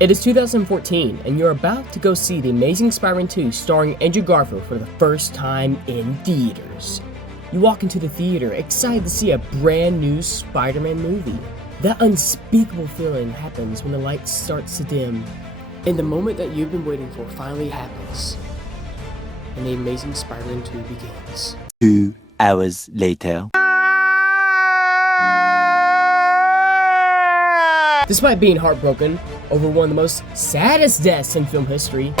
It is 2014, and you're about to go see The Amazing Spider-Man 2 starring Andrew Garfield for the first time in theaters. You walk into the theater excited to see a brand new Spider-Man movie. That unspeakable feeling happens when the light starts to dim, and the moment that you've been waiting for finally happens, and The Amazing Spider-Man 2 begins. 2 hours later. Despite being heartbroken over one of the most saddest deaths in film history,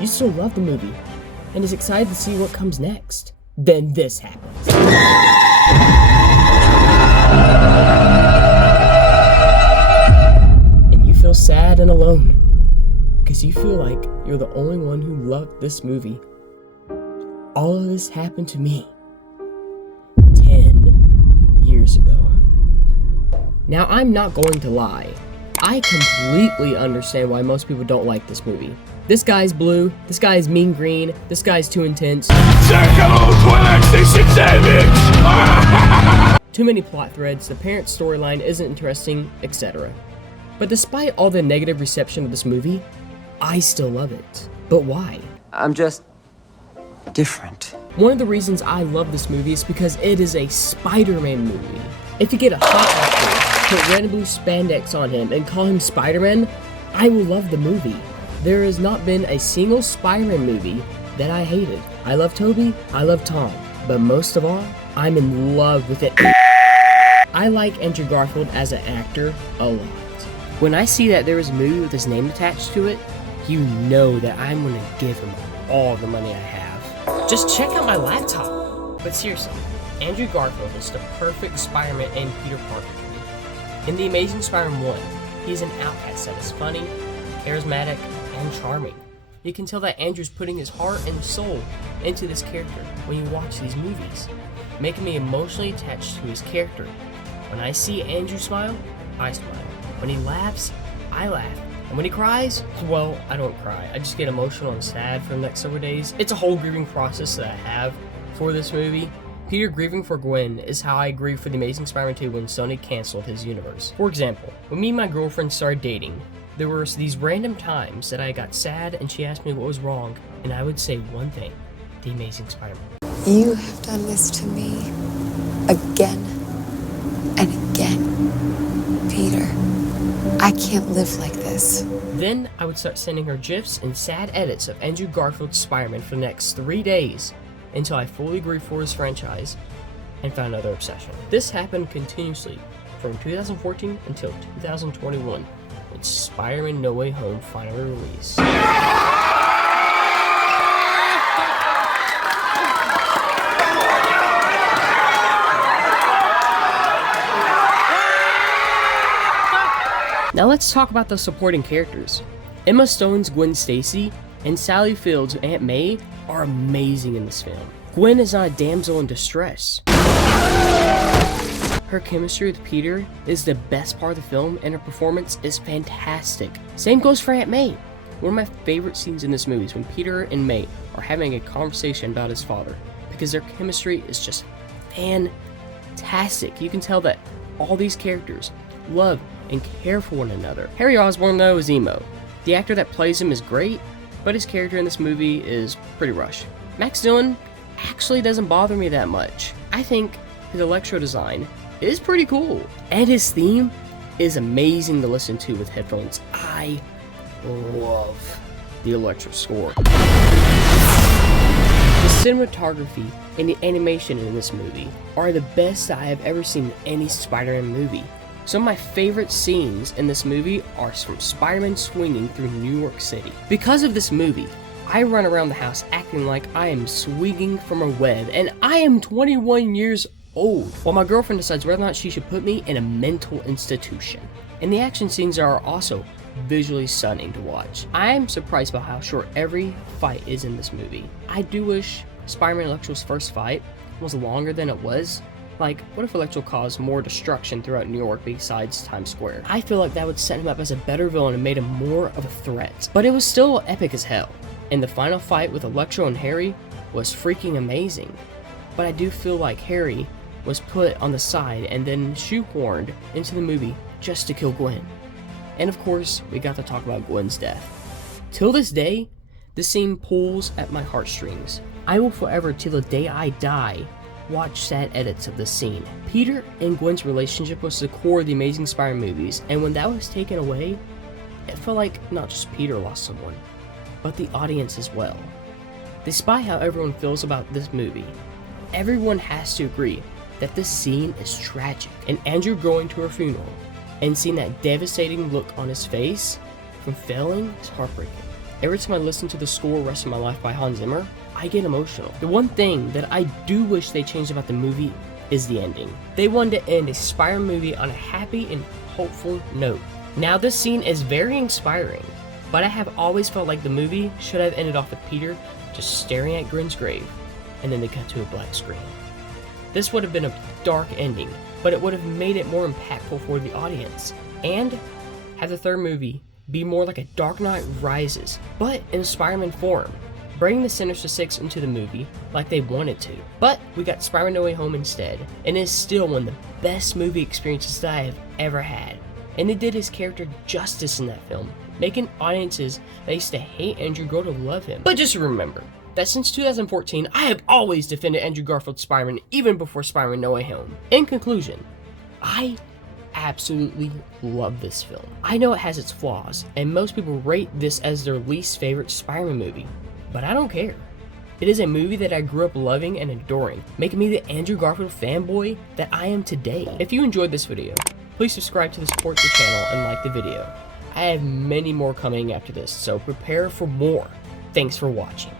you still love the movie and is excited to see what comes next. Then this happens. And you feel sad and alone because you feel like you're the only one who loved this movie. All of this happened to me 10 years ago. Now, I'm not going to lie. I completely understand why most people don't like this movie. This guy's blue, this guy's mean green, this guy's too intense. Too many plot threads, the parent storyline isn't interesting, etc. But despite all the negative reception of this movie, I still love it. But why? I'm just different. One of the reasons I love this movie is because it is a Spider-Man movie. If you get a hot actor, put red and blue spandex on him, and call him Spider-Man, I will love the movie. There has not been a single Spider-Man movie that I hated. I love Tobey, I love Tom, but most of all, I'm in love with it. I like Andrew Garfield as an actor a lot. When I see that there is a movie with his name attached to it, you know that I'm gonna give him all the money I have. Just check out my laptop. But seriously, Andrew Garfield is the perfect Spider-Man and Peter Parker for me. In The Amazing Spider-Man 1, he's an outcast that is funny, charismatic, and charming. You can tell that Andrew's putting his heart and soul into this character when you watch these movies, making me emotionally attached to his character. When I see Andrew smile, I smile. When he laughs, I laugh. And when he cries, well, I don't cry. I just get emotional and sad for the next several days. It's a whole grieving process that I have for this movie. Peter grieving for Gwen is how I grieve for The Amazing Spider-Man 2 when Sony canceled his universe. For example, when me and my girlfriend started dating, there were these random times that I got sad and she asked me what was wrong, and I would say one thing: The Amazing Spider-Man. You have done this to me again and again, Peter. I can't live like this. Then I would start sending her GIFs and sad edits of Andrew Garfield's Spider-Man for the next 3 days until I fully agreed for his franchise and found another obsession. This happened continuously from 2014 until 2021, when Spider-Man No Way Home finally released. Now let's talk about the supporting characters. Emma Stone's Gwen Stacy and Sally Field's Aunt May are amazing in this film. Gwen is not a damsel in distress. Her chemistry with Peter is the best part of the film, and her performance is fantastic. Same goes for Aunt May. One of my favorite scenes in this movie is when Peter and May are having a conversation about his father, because their chemistry is just fantastic. You can tell that all these characters love and care for one another. Harry Osborn, though, is emo. The actor that plays him is great, but his character in this movie is pretty rushed. Max Dillon actually doesn't bother me that much. I think his electro design is pretty cool, and his theme is amazing to listen to with headphones. I love the electro score. The cinematography and the animation in this movie are the best I have ever seen in any Spider-Man movie. Some of my favorite scenes in this movie are from Spider-Man swinging through New York City. Because of this movie, I run around the house acting like I am swinging from a web, and I am 21 years old, while my girlfriend decides whether or not she should put me in a mental institution. And the action scenes are also visually stunning to watch. I am surprised by how short every fight is in this movie. I do wish Spider-Man Electro's first fight was longer than it was. Like, what if Electro caused more destruction throughout New York besides Times Square? I feel like that would set him up as a better villain and made him more of a threat. But it was still epic as hell. And the final fight with Electro and Harry was freaking amazing. But I do feel like Harry was put on the side and then shoehorned into the movie just to kill Gwen. And of course, we got to talk about Gwen's death. Till this day, this scene pulls at my heartstrings. I will forever, till the day I die, watch sad edits of this scene. Peter and Gwen's relationship was the core of the Amazing Spider-Man movies, and when that was taken away, it felt like not just Peter lost someone, but the audience as well. Despite how everyone feels about this movie, everyone has to agree that this scene is tragic, and Andrew going to her funeral and seeing that devastating look on his face from failing is heartbreaking. Every time I listen to the score Rest of My Life by Hans Zimmer, I get emotional. The one thing that I do wish they changed about the movie is the ending. They wanted to end a Spider-Man movie on a happy and hopeful note. Now this scene is very inspiring, but I have always felt like the movie should have ended off with Peter just staring at Gwen's grave, and then they cut to a black screen. This would have been a dark ending, but it would have made it more impactful for the audience, and have the third movie be more like a Dark Knight Rises, but in Spider-Man form, bringing the Sinister Six into the movie like they wanted to. But we got Spider-Man No Way Home instead, and it is still one of the best movie experiences that I have ever had. And they did his character justice in that film, making audiences that used to hate Andrew grow to love him. But just remember that since 2014, I have always defended Andrew Garfield's Spider-Man even before Spider-Man No Way Home. In conclusion, I absolutely love this film. I know it has its flaws, and most people rate this as their least favorite Spider-Man movie, but I don't care. It is a movie that I grew up loving and adoring, making me the Andrew Garfield fanboy that I am today. If you enjoyed this video, please subscribe to support the channel and like the video. I have many more coming after this, so prepare for more. Thanks for watching.